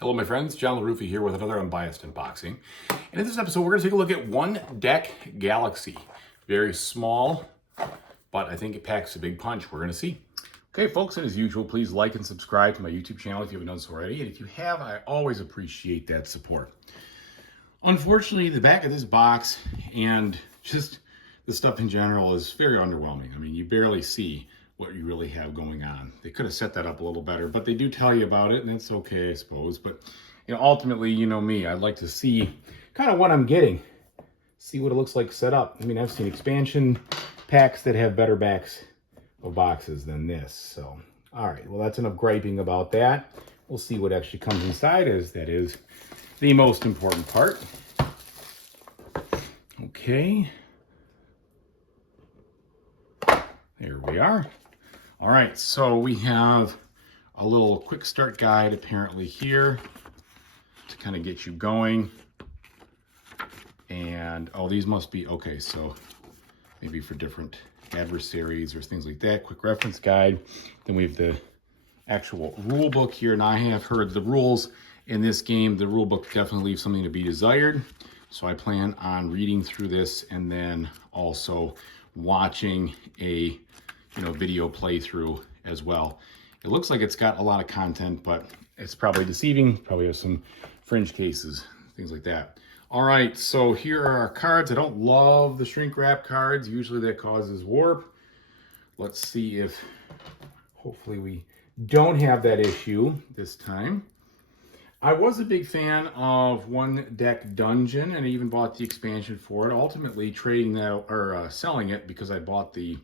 Hello my friends, John LaRuffa here with another Unbiased unboxing. And in this episode we're going to take a look at One Deck Galaxy. Very small, but I think it packs a big punch. We're going to see. Okay folks, and as usual, please like and subscribe to my YouTube channel if you haven't done so already. And if you have, I always appreciate that support. Unfortunately, the back of this box and just the stuff in general is very underwhelming. I mean, you barely see what you really have going on. They could have set that up a little better, but they do tell you about it, and it's okay, I suppose. But you know, ultimately, you know me, I'd like to see kind of what I'm getting, see what it looks like set up. I mean, I've seen expansion packs that have better backs of boxes than this. So, all right, well, that's enough griping about that. We'll see what actually comes inside, as that is the most important part. Okay. There we are. All right, so we have a little quick start guide apparently here to kind of get you going. And, oh, these must be, okay, so maybe for different adversaries or things like that. Quick reference guide. Then we have the actual rule book here. And I have heard the rules in this game, the rule book definitely leaves something to be desired. So I plan on reading through this and then also watching a video playthrough as well. It looks like it's got a lot of content, but it's probably deceiving. Probably have some fringe cases, things like that. All right, so here are our cards. I don't love the shrink wrap cards. Usually that causes warp. Let's see if hopefully we don't have that issue this time. I was a big fan of One Deck Dungeon, and I even bought the expansion for it. Ultimately trading that or selling it because I bought the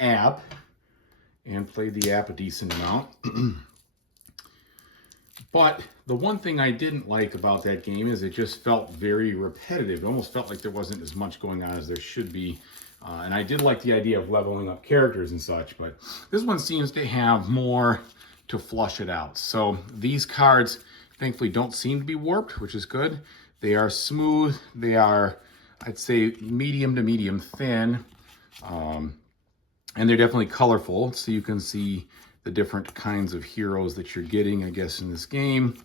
app and played the app a decent amount. But the one thing I didn't like about that game is it just felt very repetitive. It almost felt like there wasn't as much going on as there should be. And I did like the idea of leveling up characters and such, but this one seems to have more to flush it out. So these cards thankfully don't seem to be warped, which is good. They are smooth. They are, I'd say, medium to medium thin. And they're definitely colorful, so you can see the different kinds of heroes that you're getting, I guess, in this game.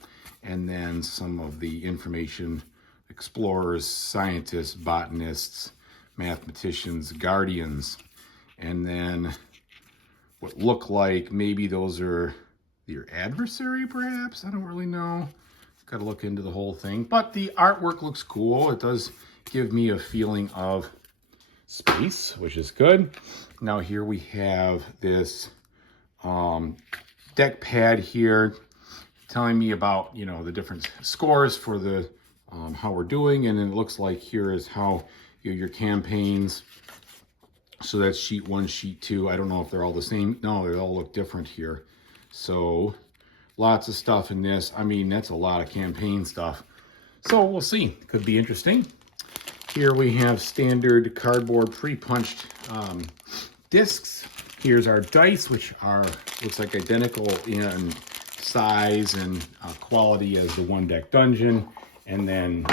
And then some of the information: explorers, scientists, botanists, mathematicians, guardians. And then what look like maybe those are your adversary, perhaps? I don't really know. Got to look into the whole thing. But the artwork looks cool. It does give me a feeling of space, which is good. Now here we have this deck pad here telling me about, the different scores for the how we're doing. And it looks like here is how your campaigns. So that's sheet 1, sheet 2. I don't know if they're all the same. No, they all look different here. So lots of stuff in this. I mean, that's a lot of campaign stuff. So we'll see. Could be interesting. Here we have standard cardboard pre-punched discs. Here's our dice, which are, looks like identical in size and quality as the One Deck Dungeon. And then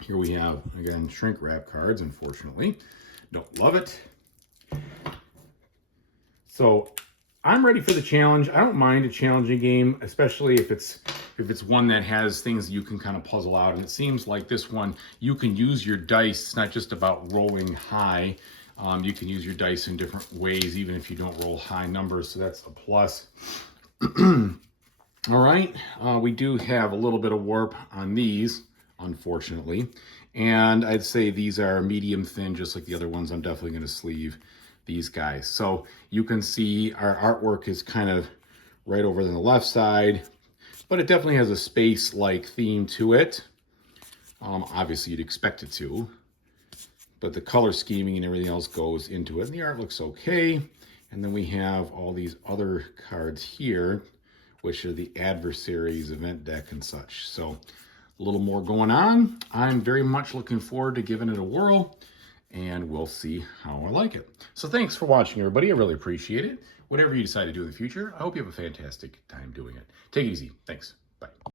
here we have, again, shrink wrap cards, unfortunately. Don't love it. So I'm ready for the challenge. I don't mind a challenging game, especially if it's one that has things that you can kind of puzzle out. And it seems like this one, you can use your dice. It's not just about rolling high. You can use your dice in different ways, even if you don't roll high numbers. So that's a plus. All right. We do have a little bit of warp on these, unfortunately. And I'd say these are medium thin, just like the other ones. I'm definitely going to sleeve these guys. So you can see our artwork is kind of right over on the left side, but it definitely has a space-like theme to it. Obviously, you'd expect it to, but the color scheming and everything else goes into it. And the art looks okay. And then we have all these other cards here, which are the adversaries, event deck, and such. So a little more going on. I'm very much looking forward to giving it a whirl, and we'll see how I like it. So thanks for watching, everybody. I really appreciate it. Whatever you decide to do in the future, I hope you have a fantastic time doing it. Take it easy. Thanks. Bye.